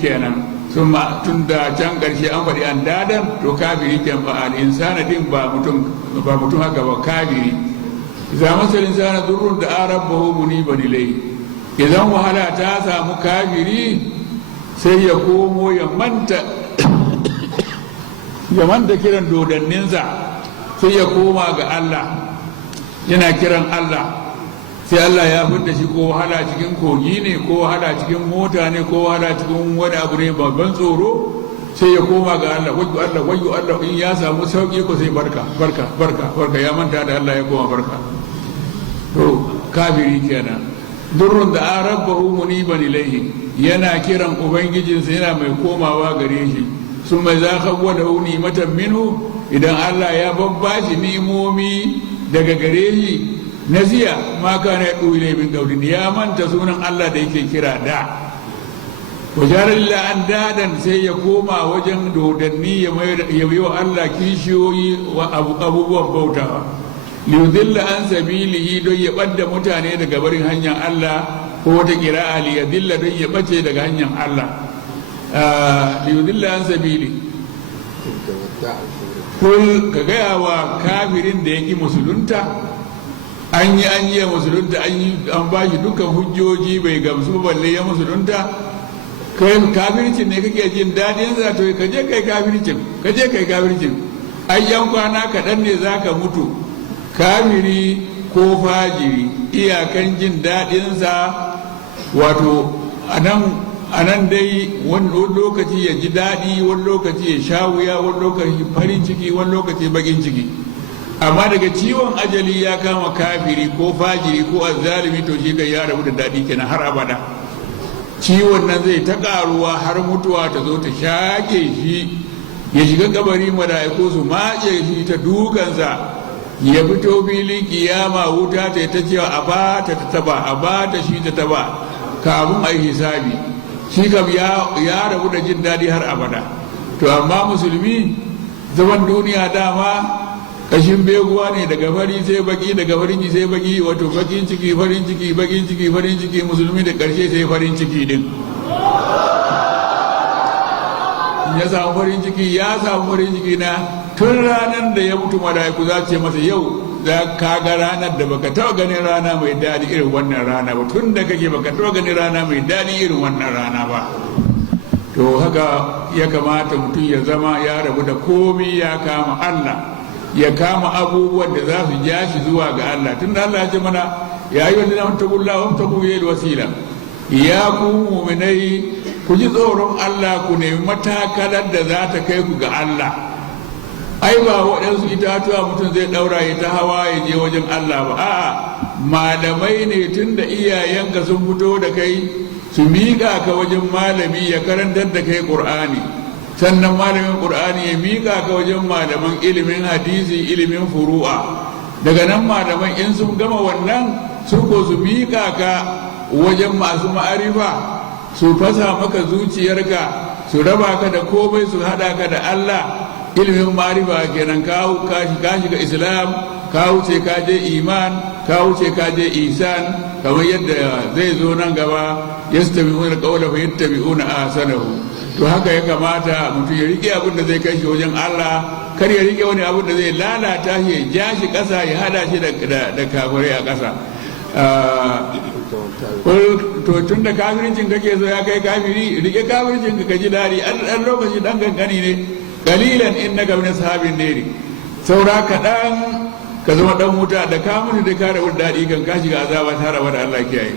kenan tun da can ƙarshe an faɗi an dadan to kafiri kenan ba al'insana din ba mutum haka ba kafiri za masa insana durrun da arabbahu muniban ilayhi idan wahala ta samu kafiri sai ya komo ya manta kiran dodanninsa sai ya koma ga Allah yana kiran Allah sai Allah ya fidda shi ko wahala cikin kogi ne ko wahala cikin mota ne ko wahala cikin wani abu ne babban tsoro sai ya koma ga Allah wayyo Allah in ya samu sauki ko sai barka ya manta da Allah ya koma barka to kafiri kenan durrun da rabbahu muniban ilayhi yana kiran ubangijinsa yana mai komawa gare shi sun mai za ka gwada nimatan minhu idan Allah ya babbashi ni'imomi daga gare shi nasiya ma kana yadu ilay min qawlin ya manta sunan Allah da yake kira da wajarilla an dadan sai ya koma wajen dodanni ya yi wa Allah kishiyoyi wa abubuwan bautawa liyudilla an sabilihi don ya ɓadda mutane daga barin hanyar Allah ko wata kira'a liyudilla don ya ɓace daga hanyar Allah liyudilla an sabili kul ka gaya wa kafirin da ya ƙi musulunta an yi musulunta an ba shi dukkan hujjoji bai gamsu balle ya musulunta kai kafircin ne kake jin daɗin za to ka je kai kafircin ayyan kwana kaɗan ne za ka mutu kafiri ko fajiri iyakan jin daɗinsa wato a nan dai wani lokaci ya ji daɗi wani lokaci ya sha wuya wani lokaci farin ciki wani lokaci bakin ciki amma daga ciwon ajali ya kama kafiri ko fajiri ko azzalimi to shi kai ya rabu da daɗi kenan har abada ciwon nan zai ta ƙaruwa har mutuwa ta zo ta shaƙe shi ya shiga kabari mala'iku su mace shi ta dukansa ya fito filin kiyama wuta ta ta cewa a ba ta shi ta taba kafin a yi hisabi shi kam ya rabu da jin daɗi har abada to amma musulmi zaman duniya dama kashin beguwa ne daga fari sai baki daga farin sai baki wato bakin ciki farin ciki bakin ciki farin ciki musulmi da karshe sai farin ciki din ya samu farin ciki na tun ranar da ya mutu mala'iku za ce masa yau za ka ga ranar da baka taɓa ganin rana mai daɗi irin wannan rana ba tun da kake baka taɓa ganin rana mai daɗi irin wannan rana ba to haka ya kamata mutum ya zama ya rabu da komi ya kama Allah ya kama abubuwan da za su ja shi zuwa ga Allah tun da Allah ya ce mana ya yi wani zama tagulla wa tagu yi wasila ya ku muminai ku ji tsoron Allah ku nemi matakalar da za ta kai ku ga Allah ai ba waɗansu itatuwa mutum zai ɗaura ya ta hawa ya je wajen Allah ba a'a malamai ne tun da iyayenka sun fito da kai su miƙa ka wajen malami ya karantar da kai ƙur'ani sannan malamin ƙur'ani ya miƙa ka wajen malaman ilimin hadisi ilimin furu'a daga nan malaman in sun gama wannan su ko su miƙa ka wajen masu ma'arifa su fasa maka zuciyarka su raba ka da komai su haɗa ka da Allah ilimin ma'arifa kenan ka shiga islam ka wuce ka je iman ka wuce ka je ihsan kamar yadda zai zo nan gaba yastami'una al-qawla fa yattabi'una ahsanahu to haka ya kamata mutum ya rike abin da zai kai shi wajen Allah kar ya rike wani abin da zai lalata shi ya ja shi ƙasa ya hada shi da kafirai a ƙasa to tun da kafircin kake so ya kai kafiri rike kafircin ka ji daɗi an lokaci ɗan kankani ne kalilan innaka min ashabin nari saura kaɗan ka zama ɗan wuta da ka mutu da ka rabu daɗi kan ka shiga azaba ta rabu da Allah kiyaye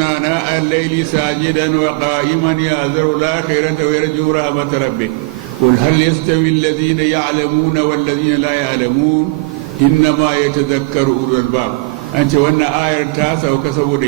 آناء الليل ساجدا وقائما يحذر الآخرة ويرجو رحمة ربه قل هل يستوي الذين يعلمون والذين لا يعلمون إنما يتذكر أولو الألباب أنت وأن آية تاسع وكسبوا